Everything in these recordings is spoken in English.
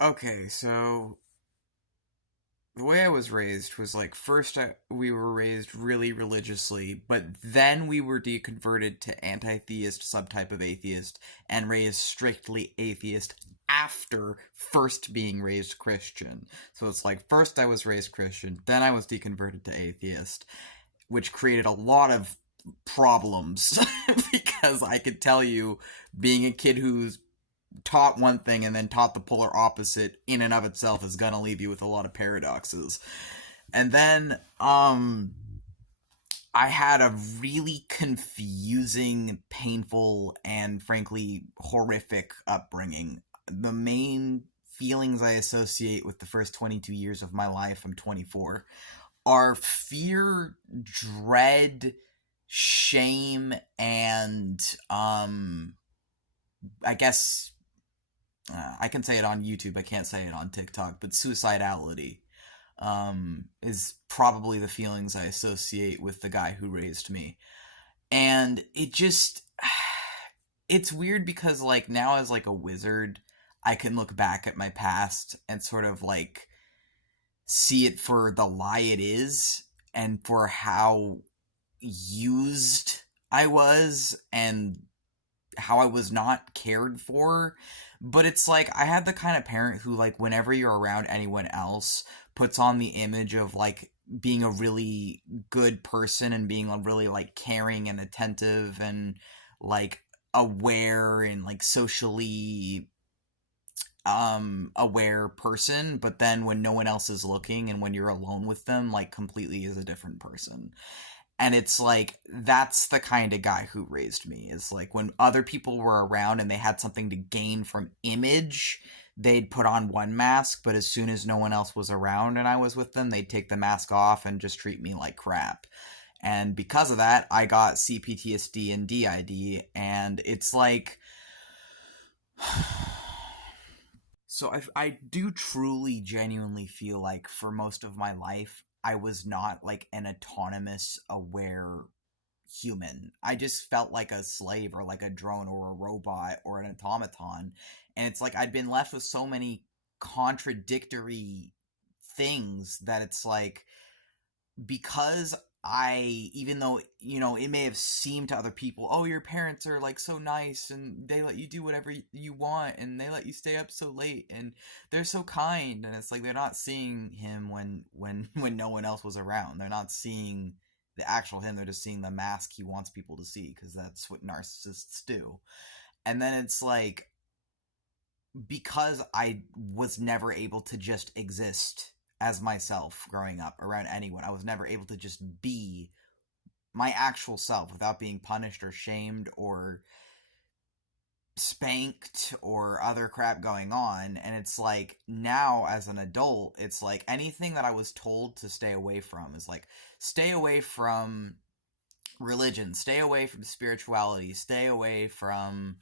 Okay, so the way I was raised was like we were raised really religiously, but then we were deconverted to anti-theist subtype of atheist and raised strictly atheist after first being raised Christian. So it's like first I was raised Christian, then I was deconverted to atheist, which created a lot of problems because I could tell you being a kid who's taught one thing and then taught the polar opposite in and of itself is gonna leave you with a lot of paradoxes. And then I had a really confusing, painful, and frankly horrific upbringing. The main feelings I associate with the first 22 years of my life, I'm 24, are fear, dread, shame, and I guess I can say it on YouTube. I can't say it on TikTok, but suicidality is probably the feelings I associate with the guy who raised me. And it's weird because like now as like a wizard, I can look back at my past and sort of like see it for the lie it is and for how used I was and how I was not cared for. But it's like I had the kind of parent who like whenever you're around anyone else puts on the image of like being a really good person and being a really like caring and attentive and like aware and like socially aware person, but then when no one else is looking and when you're alone with them like completely is a different person. And it's like, that's the kind of guy who raised me. Is like when other people were around and they had something to gain from image, they'd put on one mask, but as soon as no one else was around and I was with them, they'd take the mask off and just treat me like crap. And because of that, I got CPTSD and DID, and it's like, so I do truly, genuinely feel like for most of my life, I was not like an autonomous, aware human. I just felt like a slave or like a drone or a robot or an automaton. And it's like I'd been left with so many contradictory things that it's like because even though, it may have seemed to other people, oh, your parents are like so nice and they let you do whatever you want and they let you stay up so late and they're so kind. And it's like they're not seeing him when no one else was around. They're not seeing the actual him. They're just seeing the mask he wants people to see because that's what narcissists do. And then it's like, because I was never able to just exist as myself growing up around anyone. I was never able to just be my actual self without being punished or shamed or spanked or other crap going on. And it's like now as an adult, it's like anything that I was told to stay away from is like stay away from religion, stay away from spirituality, stay away from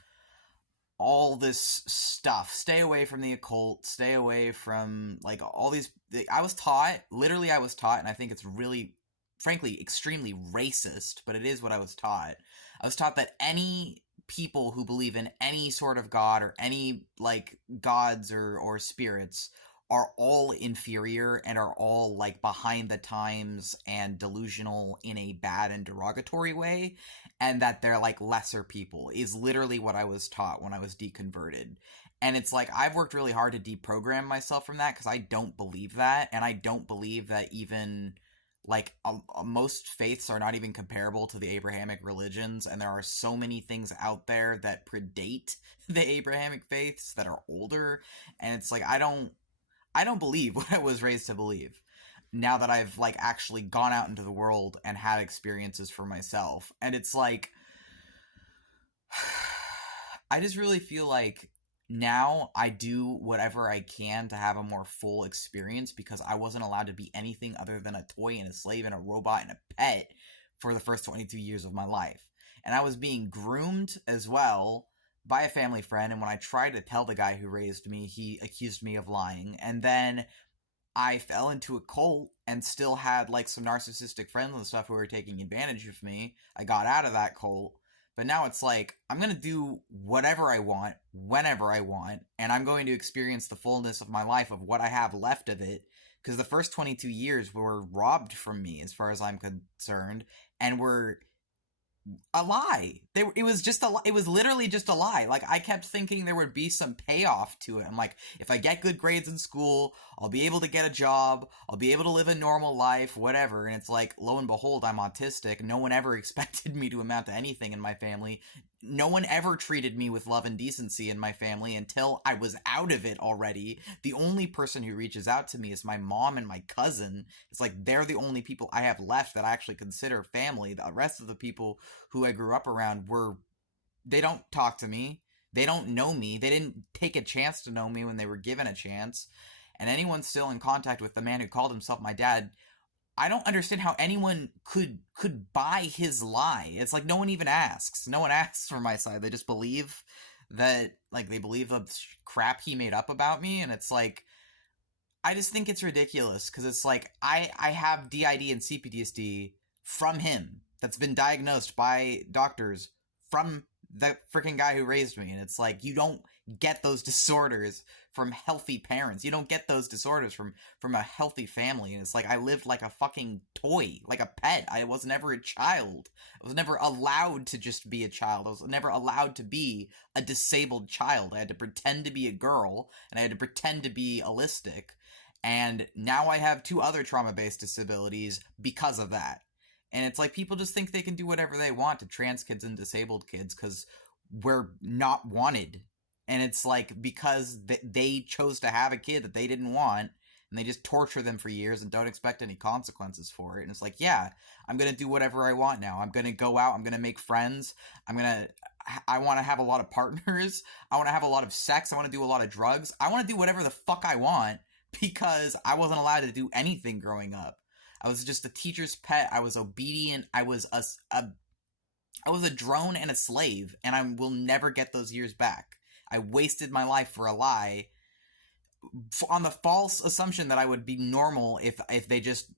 all this stuff. Stay away from the occult. Stay away from like all these. I was taught, and I think it's really, frankly, extremely racist, but it is what I was taught. I was taught that any people who believe in any sort of god or any like gods or spirits are all inferior and are all like behind the times and delusional in a bad and derogatory way, and that they're like lesser people is literally what I was taught when I was deconverted. And it's like I've worked really hard to deprogram myself from that because I don't believe that, and I don't believe that even like most faiths are not even comparable to the Abrahamic religions, and there are so many things out there that predate the Abrahamic faiths that are older, and it's like I don't believe what I was raised to believe. Now that I've like actually gone out into the world and had experiences for myself. And it's like I just really feel like now I do whatever I can to have a more full experience because I wasn't allowed to be anything other than a toy and a slave and a robot and a pet for the first 22 years of my life. And I was being groomed as well by a family friend, and when I tried to tell the guy who raised me, he accused me of lying. And then I fell into a cult and still had like some narcissistic friends and stuff who were taking advantage of me. I got out of that cult, But now it's like, I'm going to do whatever I want, whenever I want, and I'm going to experience the fullness of my life of what I have left of it. Because the first 22 years were robbed from me, as far as I'm concerned, and were a lie. It was just it was literally just a lie. Like, I kept thinking there would be some payoff to it. I'm like, if I get good grades in school, I'll be able to get a job, I'll be able to live a normal life, whatever. And it's like, lo and behold, I'm autistic. No one ever expected me to amount to anything in my family. No one ever treated me with love and decency in my family until I was out of it already. The only person who reaches out to me is my mom and my cousin. It's like, they're the only people I have left that I actually consider family. The rest of the people who I grew up around they don't talk to me. They don't know me. They didn't take a chance to know me when they were given a chance. And anyone still in contact with the man who called himself my dad, I don't understand how anyone could buy his lie. It's like, no one even asks. No one asks for my side. They just believe that, like, they believe the crap he made up about me. And it's like, I just think it's ridiculous, because it's like, I have DID and CPTSD from him, that's been diagnosed by doctors from the freaking guy who raised me. And it's like, you don't get those disorders from healthy parents. You don't get those disorders from a healthy family. And it's like, I lived like a fucking toy, like a pet. I was never a child. I was never allowed to just be a child. I was never allowed to be a disabled child. I had to pretend to be a girl, and I had to pretend to be allistic. And now I have two other trauma-based disabilities because of that. And it's like, people just think they can do whatever they want to trans kids and disabled kids because we're not wanted. And it's like, because they chose to have a kid that they didn't want, and they just torture them for years and don't expect any consequences for it. And it's like, yeah, I'm going to do whatever I want now. I'm going to go out. I'm going to make friends. I want to have a lot of partners. I want to have a lot of sex. I want to do a lot of drugs. I want to do whatever the fuck I want, because I wasn't allowed to do anything growing up. I was just a teacher's pet. I was obedient. I was a drone and a slave, and I will never get those years back. I wasted my life for a lie, on the false assumption that I would be normal if I just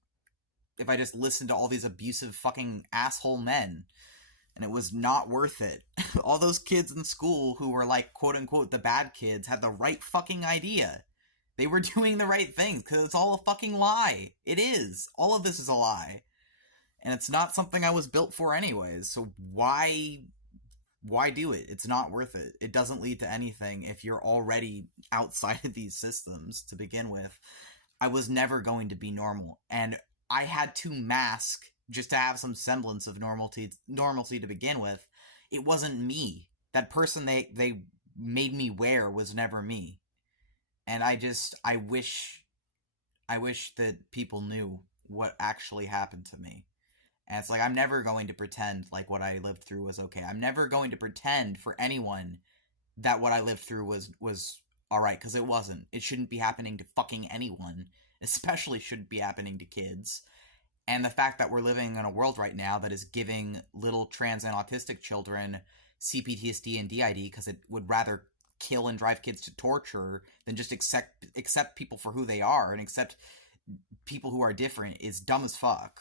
listened to all these abusive fucking asshole men. And it was not worth it. All those kids in school who were like, quote unquote, the bad kids had the right fucking idea. They were doing the right things, because it's all a fucking lie. It is. All of this is a lie. And it's not something I was built for anyways, so why do it? It's not worth it. It doesn't lead to anything if you're already outside of these systems to begin with. I was never going to be normal, and I had to mask just to have some semblance of normalcy to begin with. It wasn't me. That person they made me wear was never me. And I wish that people knew what actually happened to me. And it's like, I'm never going to pretend like what I lived through was okay. I'm never going to pretend for anyone that what I lived through was alright, because it wasn't. It shouldn't be happening to fucking anyone. Especially shouldn't be happening to kids. And the fact that we're living in a world right now that is giving little trans and autistic children CPTSD and DID because it would rather kill and drive kids to torture than just accept people for who they are and accept people who are different is dumb as fuck.